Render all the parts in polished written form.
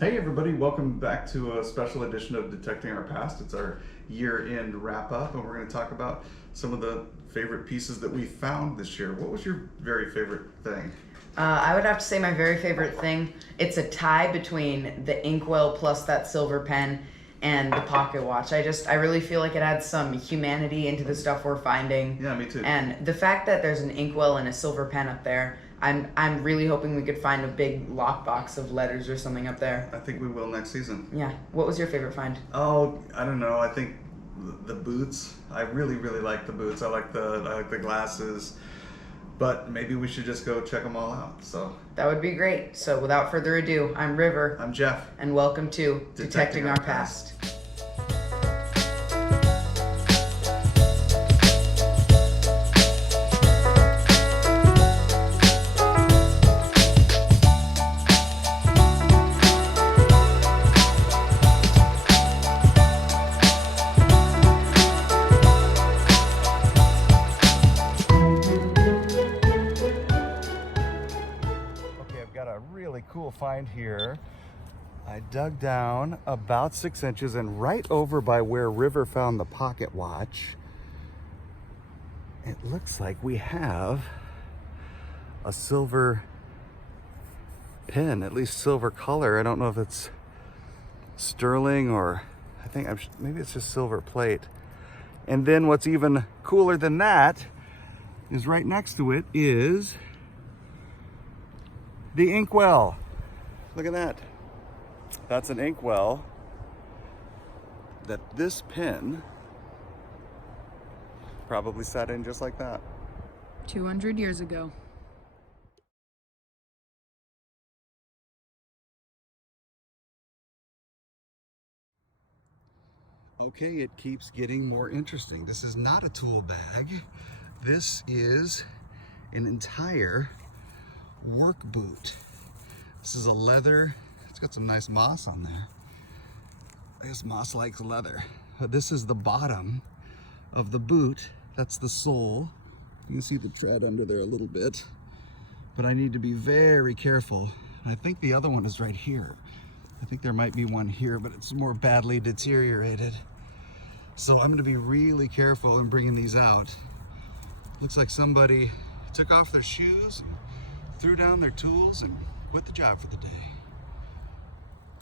Hey everybody, welcome back to a special edition of Detecting Our Past. It's our year-end wrap-up and we're going to talk about some of the favorite pieces that we found this year. What was your very favorite thing? I would have to say my very favorite thing, it's a tie between the inkwell plus that silver pen and the pocket watch. I really feel like it adds some humanity into the stuff we're finding. Yeah, me too. And the fact that there's an inkwell and a silver pen up there, I'm really hoping we could find a big lockbox of letters or something up there. I think we will next season. Yeah. What was your favorite find? Oh, I don't know. I think the boots. I really like the boots. I like the glasses. But maybe we should just go check them all out. So That would be great. So without further ado, I'm River. I'm Jeff. And welcome to Detecting Our Past. Cool find here. I dug down about 6 inches and right over by where River found the pocket watch, it looks like we have a silver pin, at least silver color. I don't know if it's sterling or maybe it's just silver plate. And then what's even cooler than that is right next to it is the inkwell. Look at that. That's an inkwell that this pin probably sat in just like that. 200 years ago. Okay, it keeps getting more interesting. This is not a tool bag. This is an entire work boot. This is a leather. It's got some nice moss on there. I guess moss likes leather. But this is the bottom of the boot. That's the sole. You can see the tread under there a little bit. But I need to be very careful. I think the other one is right here. I think there might be one here, but it's more badly deteriorated. So I'm going to be really careful in bringing these out. Looks like somebody took off their shoes, threw down their tools, and quit the job for the day.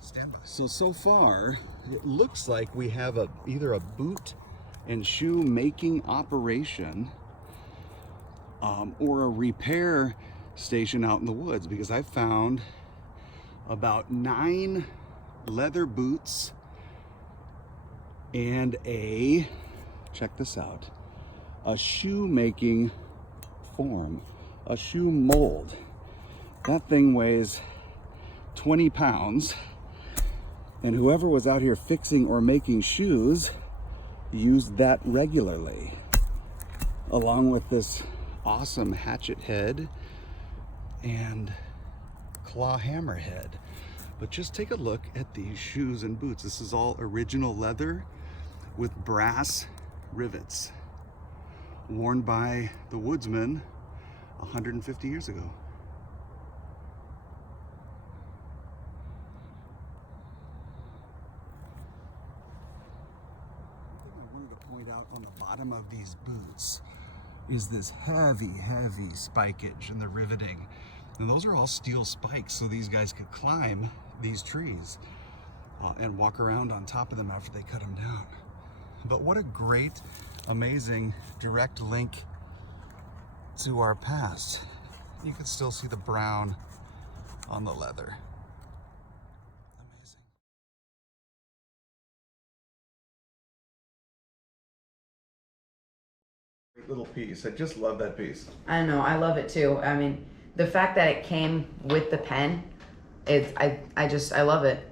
Stand by. So far, it looks like we have either a boot and shoe making operation or a repair station out in the woods, because I found about 9 leather boots and check this out, a shoe making form, a shoe mold. That thing weighs 20 pounds, and whoever was out here fixing or making shoes used that regularly, along with this awesome hatchet head and claw hammer head. But just take a look at these shoes and boots. This is all original leather with brass rivets, worn by the woodsman 150 years ago. Point out on the bottom of these boots is this heavy spikage and the riveting, and those are all steel spikes, so these guys could climb these trees and walk around on top of them after they cut them down. But what a great, amazing direct link to our past. You can still see the brown on the leather. Little piece. I just love that piece. I know, I love it too. I mean, the fact that it came with the pen, I love it.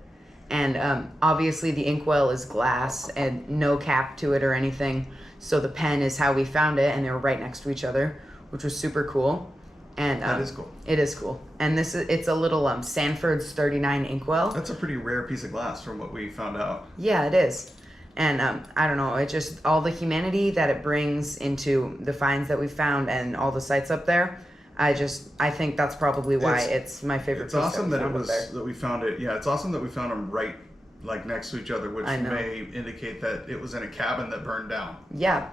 And obviously the inkwell is glass and no cap to it or anything. So the pen is how we found it, and they were right next to each other, which was super cool. And that is cool. It is cool. And it's a little Sanford's 39 inkwell. That's a pretty rare piece of glass from what we found out. Yeah, it is. And I don't know, it just, all the humanity that it brings into the finds that we found and all the sites up there, I think that's probably why it's my favorite. It's piece awesome we that it found up was there. that we found it. Yeah, it's awesome that we found them right like next to each other, which I know. may indicate that it was in a cabin that burned down. Yeah,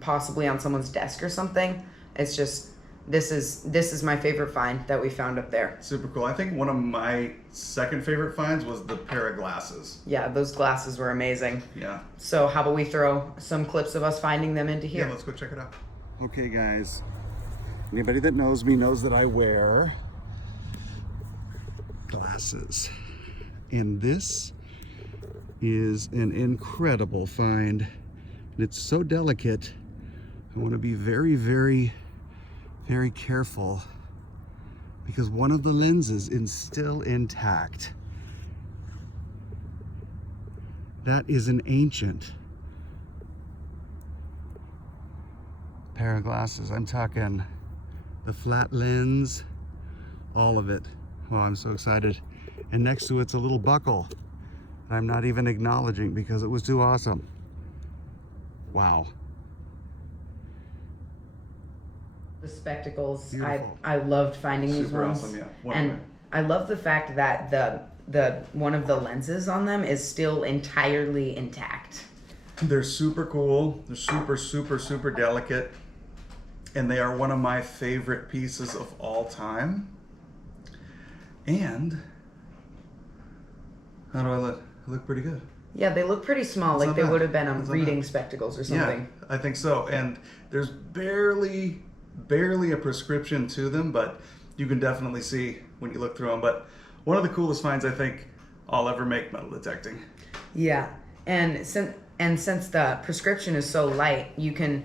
possibly on someone's desk or something. It's just this is my favorite find that we found up there. Super cool. I think one of my second favorite finds was the pair of glasses. Yeah, those glasses were amazing. Yeah. So how about we throw some clips of us finding them into here? Yeah, let's go check it out. Okay, guys. Anybody that knows me knows that I wear glasses. And this is an incredible find. And it's so delicate. I want to be very, very, very careful because one of the lenses is still intact. That is an ancient pair of glasses. I'm talking the flat lens, all of it. Oh, I'm so excited. And next to it's a little buckle that I'm not even acknowledging because it was too awesome. Wow. The spectacles, Beautiful. I loved finding these Super ones. awesome, yeah. And I love the fact that the one of the lenses on them is still entirely intact. They're super cool. They're super, super, super delicate. And they are one of my favorite pieces of all time. And how do I look? I look pretty good. Yeah, they look pretty small, It's like not they bad. would have been It's not reading bad. spectacles or something. Yeah, I think so. And there's barely a prescription to them, but you can definitely see when you look through them. But one of the coolest finds I think I'll ever make metal detecting. Yeah, and since the prescription is so light, you can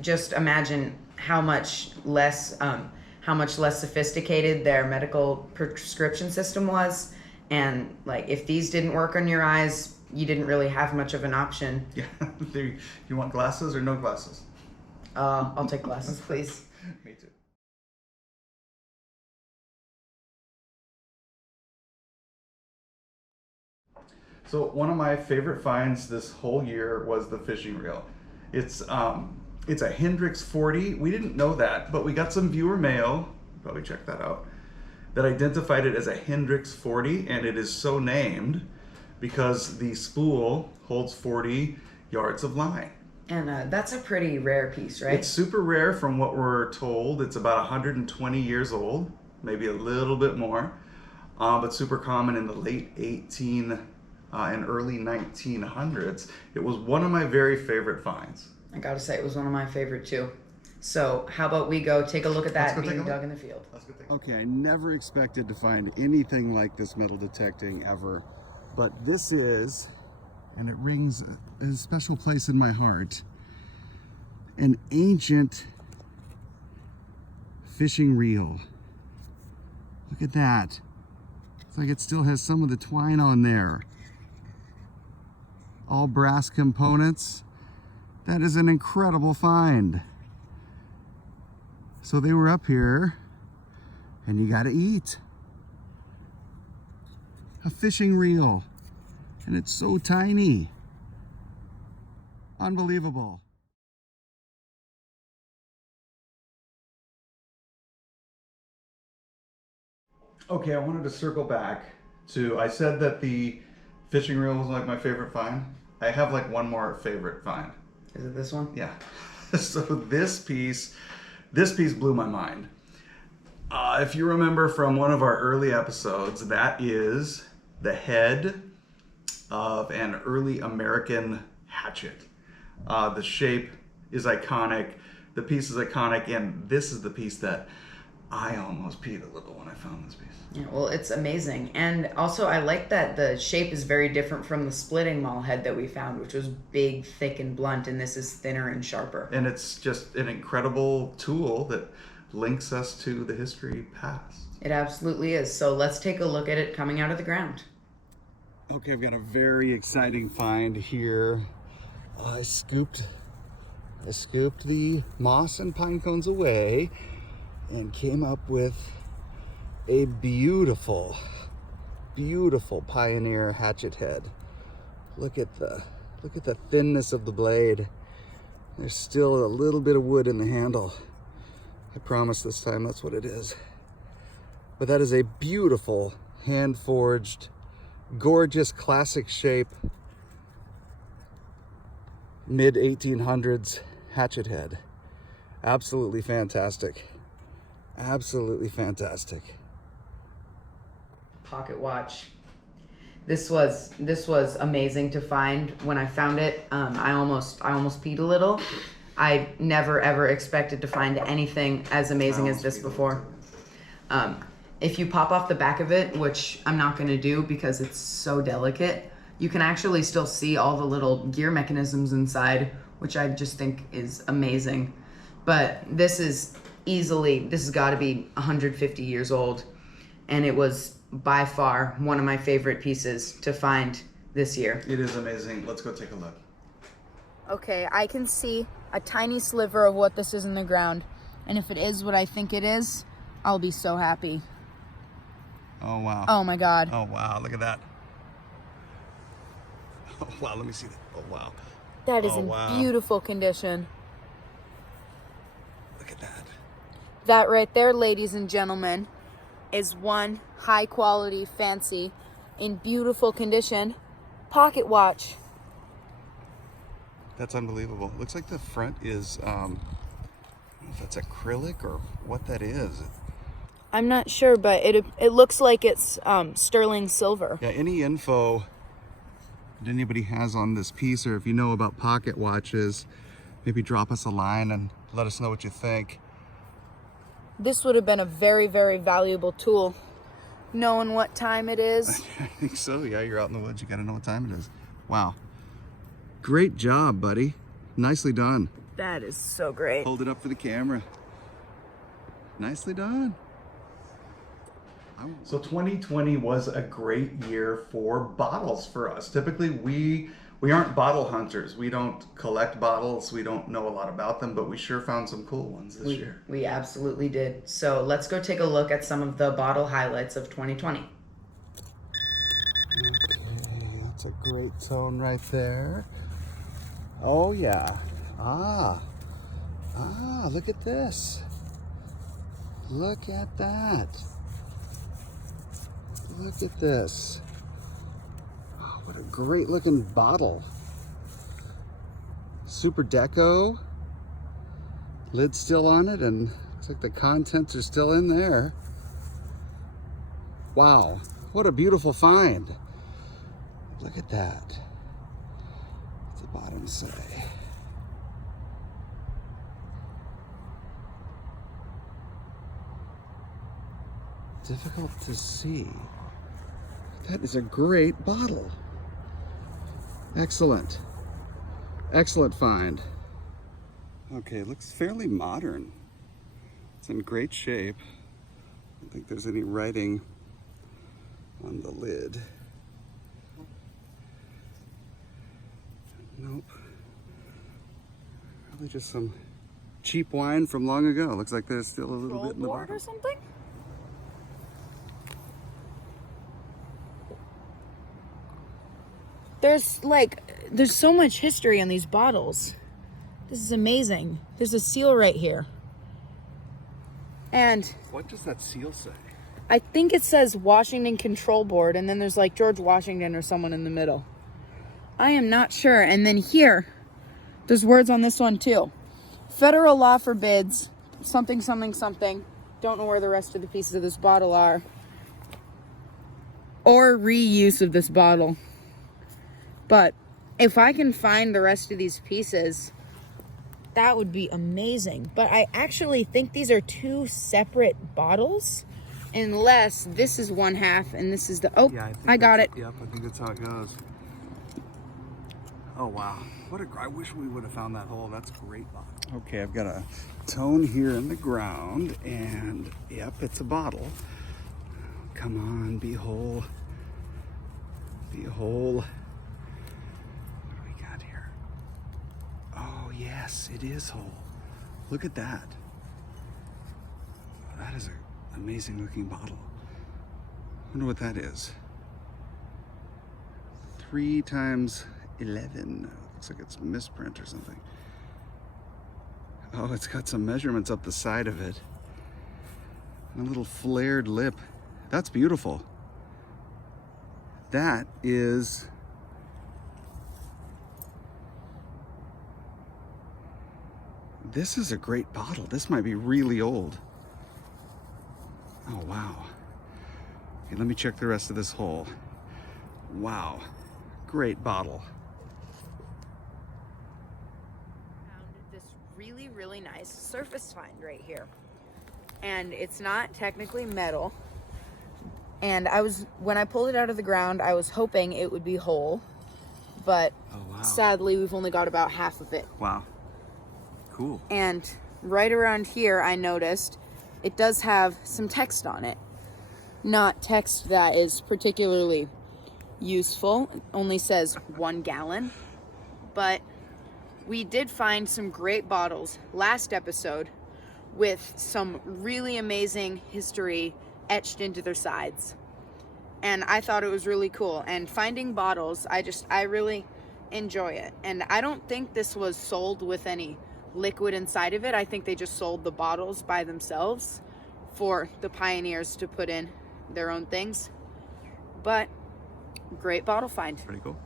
just imagine how much less sophisticated their medical prescription system was, and like if these didn't work on your eyes, you didn't really have much of an option. Yeah, you want glasses or no glasses? I'll take glasses, please. Me too. So one of my favorite finds this whole year was the fishing reel. It's a Hendrix 40. We didn't know that, but we got some viewer mail, probably check that out, that identified it as a Hendrix 40, and it is so named because the spool holds 40 yards of line. And that's a pretty rare piece, right? It's super rare from what we're told. It's about 120 years old, maybe a little bit more, but super common in the late 18 and early 1900s. It was one of my very favorite finds. I gotta say, it was one of my favorite too. So how about we go take a look at that Let's go take being a look. dug in the field? That's a good thing. Okay, I never expected to find anything like this metal detecting ever, but this is, and it rings a special place in my heart, an ancient fishing reel. Look at that. It's like it still has some of the twine on there. All brass components. That is an incredible find. So they were up here, and you gotta eat. A fishing reel, and it's so tiny. Unbelievable. Okay, I wanted to circle back to, I said that the fishing reel was like my favorite find. I have like one more favorite find. Is it this one? Yeah. So this piece blew my mind. If you remember from one of our early episodes, that is the head of an early American hatchet. The shape is iconic. The piece is iconic, and this is the piece that I almost peed a little when I found this piece. Yeah, well, it's amazing. And also, I like that the shape is very different from the splitting maul head that we found, which was big, thick, and blunt, and this is thinner and sharper. And it's just an incredible tool that links us to the history past. It absolutely is. So let's take a look at it coming out of the ground. Okay, I've got a very exciting find here. I scooped the moss and pine cones away and came up with a beautiful, beautiful Pioneer hatchet head. Look at the thinness of the blade. There's still a little bit of wood in the handle. I promise this time that's what it is. But that is a beautiful, hand-forged, gorgeous, classic shape, mid-1800s hatchet head. Absolutely fantastic. Absolutely fantastic. Pocket watch. This was amazing to find. When I found it, I almost peed a little. I never ever expected to find anything as amazing as this before. If you pop off the back of it, which I'm not going to do because it's so delicate, you can actually still see all the little gear mechanisms inside, which I just think is amazing. But this has got to be 150 years old, and it was by far one of my favorite pieces to find this year. It is amazing. Let's go take a look. Okay, I can see a tiny sliver of what this is in the ground. And if it is what I think it is, I'll be so happy. Oh, wow. Oh my God. Oh, wow. Look at that. Oh, wow. Let me see that. Oh, wow. That is Oh, in wow. beautiful condition. Look at that. That right there, ladies and gentlemen, is one high quality, fancy, in beautiful condition pocket watch. That's unbelievable. Looks like the front is, I don't know if that's acrylic or what that is. I'm not sure, but it looks like it's sterling silver. Yeah, any info that anybody has on this piece, or if you know about pocket watches, maybe drop us a line and let us know what you think. This would have been a very, very valuable tool. Knowing what time it is. I think so. Yeah, you're out in the woods. You got to know what time it is. Wow. Great job, buddy. Nicely done. That is so great. Hold it up for the camera. Nicely done. So 2020 was a great year for bottles for us. Typically, we aren't bottle hunters. We don't collect bottles. We don't know a lot about them, but we sure found some cool ones this year. We absolutely did. So let's go take a look at some of the bottle highlights of 2020. Okay, that's a great tone right there. Oh yeah. Look at this. Look at that. Look at this. Oh, what a great looking bottle. Super deco. Lid still on it, and looks like the contents are still in there. Wow, what a beautiful find. Look at that. What's the bottom say? Difficult to see. That is a great bottle. Excellent. Excellent find. Okay, it looks fairly modern. It's in great shape. I don't think there's any writing on the lid. Nope. Probably just some cheap wine from long ago. Looks like there's still a little bit in the bottom. Or something? There's so much history on these bottles. This is amazing. There's a seal right here. And What does that seal say? I think it says Washington Control Board, and then there's like George Washington or someone in the middle. I am not sure. And then here, there's words on this one too. Federal law forbids something, something, something. Don't know where the rest of the pieces of this bottle are. Or reuse of this bottle. But if I can find the rest of these pieces, that would be amazing. But I actually think these are two separate bottles, unless this is one half and this is the... Oh, Yeah, I got it. Yep, I think that's how it goes. Oh, wow. I wish we would have found that hole. That's a great bottle. Okay, I've got a tone here in the ground, and yep, it's a bottle. Come on, be whole. Be whole. What do we got here? Oh, yes, it is whole. Look at that. That is an amazing looking bottle. I wonder what that is. 3 times 11. Looks like it's misprint or something. Oh, it's got some measurements up the side of it. And a little flared lip. That's beautiful. That is... This is a great bottle. This might be really old. Oh, wow. Okay, let me check the rest of this hole. Wow. Great bottle. Found this really, really nice surface find right here. And it's not technically metal. And when I pulled it out of the ground, I was hoping it would be whole. But Oh, wow. sadly, we've only got about half of it. Wow. Cool. And right around here, I noticed it does have some text on it. Not text that is particularly useful. It only says 1 gallon. But we did find some great bottles last episode with some really amazing history etched into their sides. And I thought it was really cool. And finding bottles, I really enjoy it. And I don't think this was sold with any liquid inside of it. I think they just sold the bottles by themselves for the pioneers to put in their own things. But great bottle find. Pretty cool.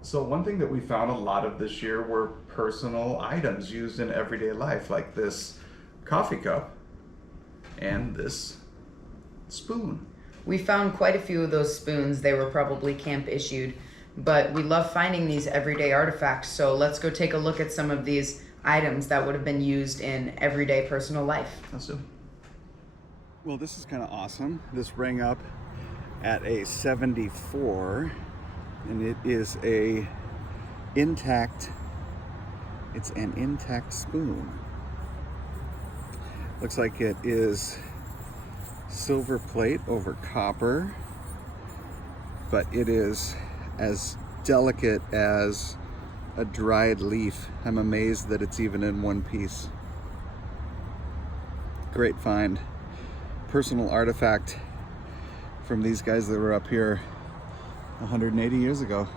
So one thing that we found a lot of this year were personal items used in everyday life, like this coffee cup and this spoon. We found quite a few of those spoons. They were probably camp issued, but we love finding these everyday artifacts. So let's go take a look at some of these items that would have been used in everyday personal life. Let's do it. Well, this is kind of awesome. This rang up at a 74, and it is an intact spoon. Looks like it is silver plate over copper, but it is as delicate as a dried leaf. I'm amazed that it's even in one piece. Great find. Personal artifact from these guys that were up here 180 years ago.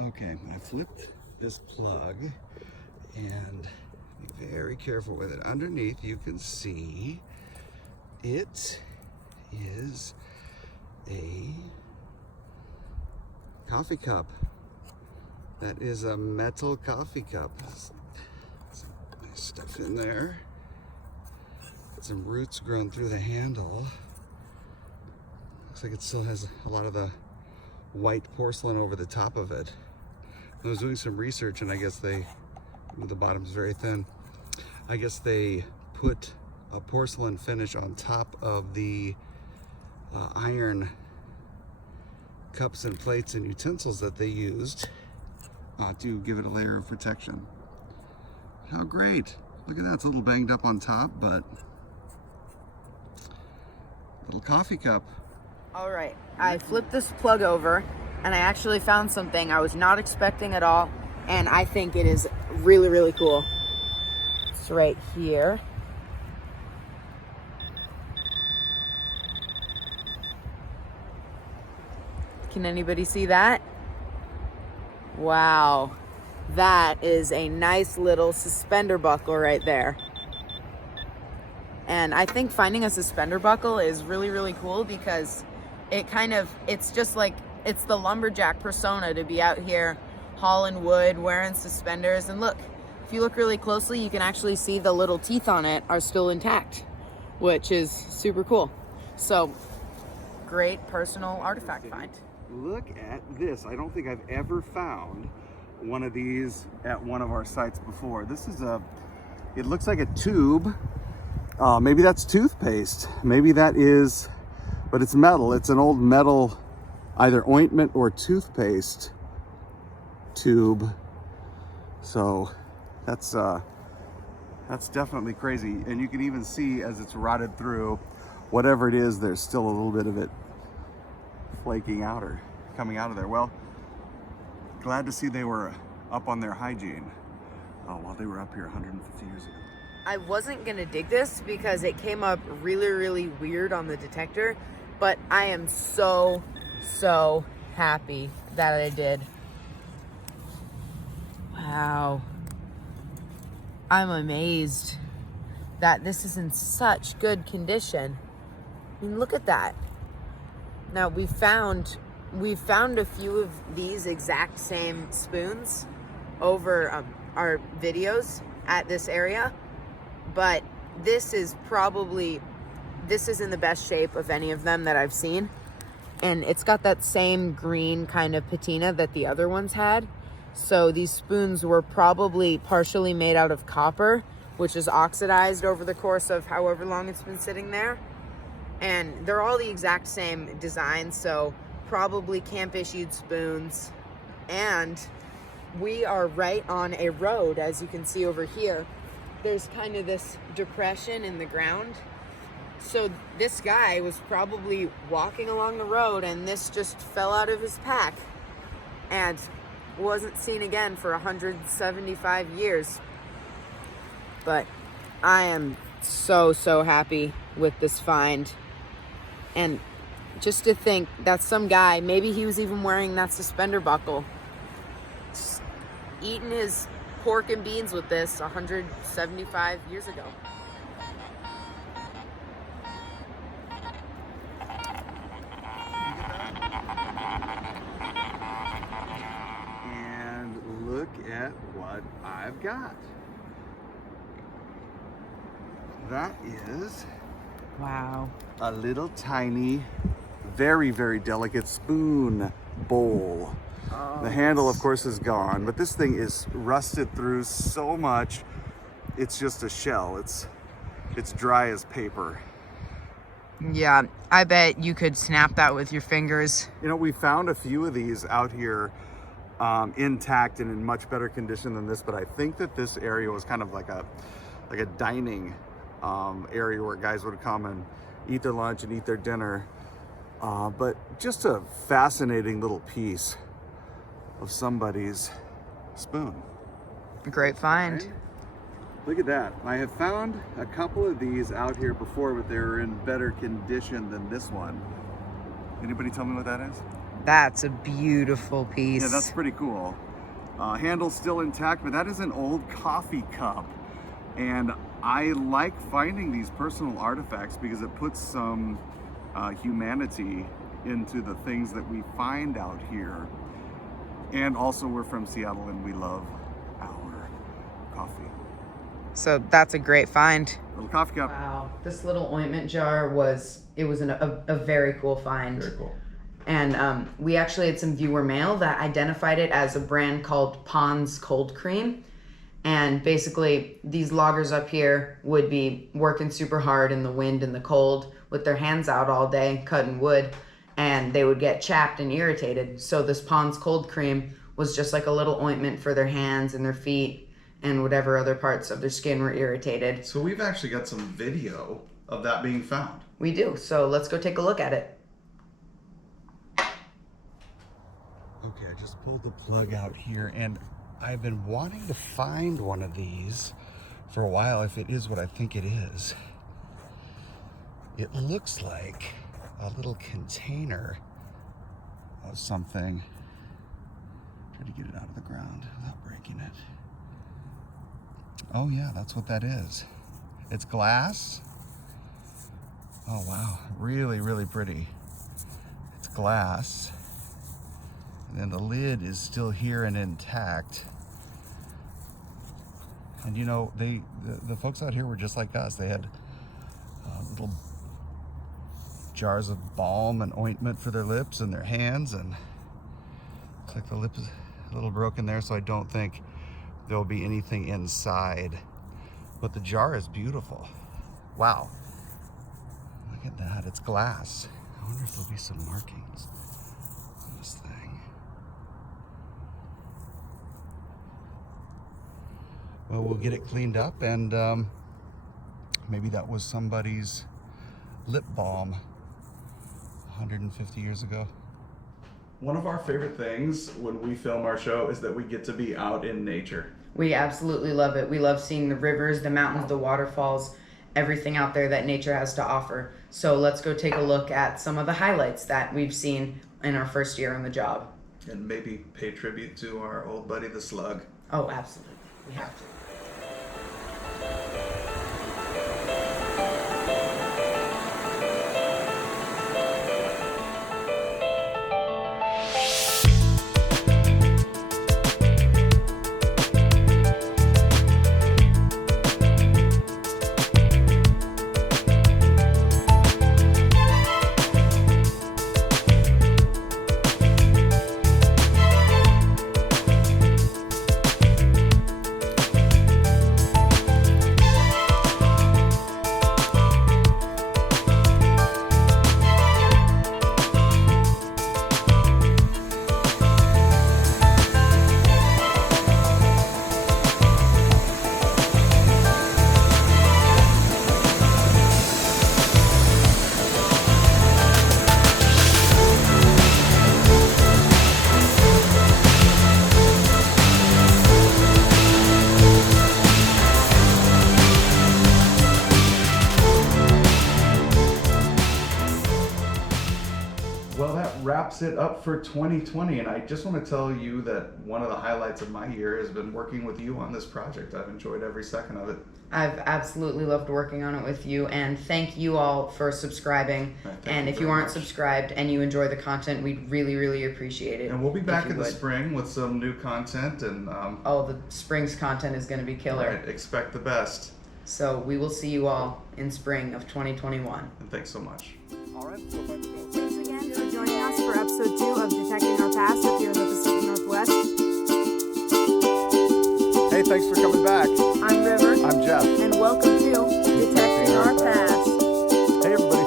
Okay, I flipped this plug and be very careful with it. Underneath you can see it is a coffee cup. That is a metal coffee cup. Some nice stuff in there. Got some roots growing through the handle. Looks like it still has a lot of the white porcelain over the top of it. I was doing some research, and I guess the bottom's very thin. I guess they put a porcelain finish on top of the iron cups and plates and utensils that they used to give it a layer of protection. How great. Look at that, it's a little banged up on top, but little coffee cup. All right, I flipped this plug over and I actually found something I was not expecting at all, and I think it is really, really cool. It's right here. Can anybody see that? Wow, that is a nice little suspender buckle right there. And I think finding a suspender buckle is really, really cool because it's just like, it's the lumberjack persona to be out here hauling wood, wearing suspenders. And look, if you look really closely, you can actually see the little teeth on it are still intact, which is super cool. So, great personal artifact find. Look at this. I don't think I've ever found one of these at one of our sites before. This is it looks like a tube. Maybe that's toothpaste. Maybe that is, but it's metal. It's an old metal, either ointment or toothpaste tube. So that's definitely crazy. And you can even see as it's rotted through, whatever it is, there's still a little bit of it flaking out or coming out of there. Well, glad to see they were up on their hygiene while they were up here 150 years ago. I wasn't gonna dig this because it came up really, really weird on the detector, but I am so happy that I did. Wow. I'm amazed that this is in such good condition. I mean, look at that. Now we found a few of these exact same spoons over our videos at this area, but this is in the best shape of any of them that I've seen, and it's got that same green kind of patina that the other ones had. So these spoons were probably partially made out of copper, which is oxidized over the course of however long it's been sitting there. And they're all the exact same design, so probably camp issued spoons. And we are right on a road, as you can see over here. There's kind of this depression in the ground. So this guy was probably walking along the road and this just fell out of his pack and wasn't seen again for 175 years. But I am so happy with this find. And just to think that some guy, maybe he was even wearing that suspender buckle, just eating his pork and beans with this 175 years ago. And look at what I've got. That is Wow. a little tiny, very, very delicate spoon bowl. The handle, of course, is gone, but this thing is rusted through so much. It's just a shell. It's dry as paper. Yeah, I bet you could snap that with your fingers. You know, we found a few of these out here intact and in much better condition than this, but I think that this area was kind of like a dining area where guys would come and eat their lunch and eat their dinner. But just a fascinating little piece of somebody's spoon. Great find. Right? Look at that. I have found a couple of these out here before, but they're in better condition than this one. Anybody tell me what that is? That's a beautiful piece. Yeah, that's pretty cool. Handle's still intact, but that is an old coffee cup. And I like finding these personal artifacts because it puts some humanity into the things that we find out here. And also, we're from Seattle and we love our coffee. So that's a great find. Little coffee cup. Wow, this little ointment jar was a very cool find. Very cool. And we actually had some viewer mail that identified it as a brand called Pond's Cold Cream. And basically, these loggers up here would be working super hard in the wind and the cold with their hands out all day cutting wood, and they would get chapped and irritated. So this Pond's Cold Cream was just like a little ointment for their hands and their feet and whatever other parts of their skin were irritated. So we've actually got some video of that being found. We do. So let's go take a look at it. Okay, I just pulled the plug out here, and I've been wanting to find one of these for a while, if it is what I think it is. It looks like a little container of something. Try to get it out of the ground without breaking it. Oh yeah, that's what that is. It's glass. Oh wow, really, really pretty. It's glass. And then the lid is still here and intact. And you know, the folks out here were just like us. They had little jars of balm and ointment for their lips and their hands, and looks like the lip is a little broken there, so I don't think there will be anything inside. But the jar is beautiful. Wow. Look at that, it's glass. I wonder if there'll be some markings on this thing. Well, we'll get it cleaned up, and maybe that was somebody's lip balm 150 years ago. One of our favorite things when we film our show is that we get to be out in nature. We absolutely love it. We love seeing the rivers, the mountains, the waterfalls, everything out there that nature has to offer. So let's go take a look at some of the highlights that we've seen in our first year on the job. And maybe pay tribute to our old buddy, the slug. Oh, absolutely. We have to. Well, that wraps it up for 2020, and I just want to tell you that one of the highlights of my year has been working with you on this project. I've enjoyed every second of it. I've absolutely loved working on it with you, and thank you all for subscribing. And if you aren't subscribed and you enjoy the content, we'd really, really appreciate it. And we'll be back if you in the would. spring with some new content, and Oh, the spring's content is going to be killer. right, expect the best. So we will see you all in spring of 2021. And thanks so much. All right. Thanks again for joining us for episode 2 of Detecting Our Past up here in the Pacific Northwest. Hey, thanks for coming back. I'm River, I'm Jeff. and welcome to Detecting Our Past. Hey, everybody.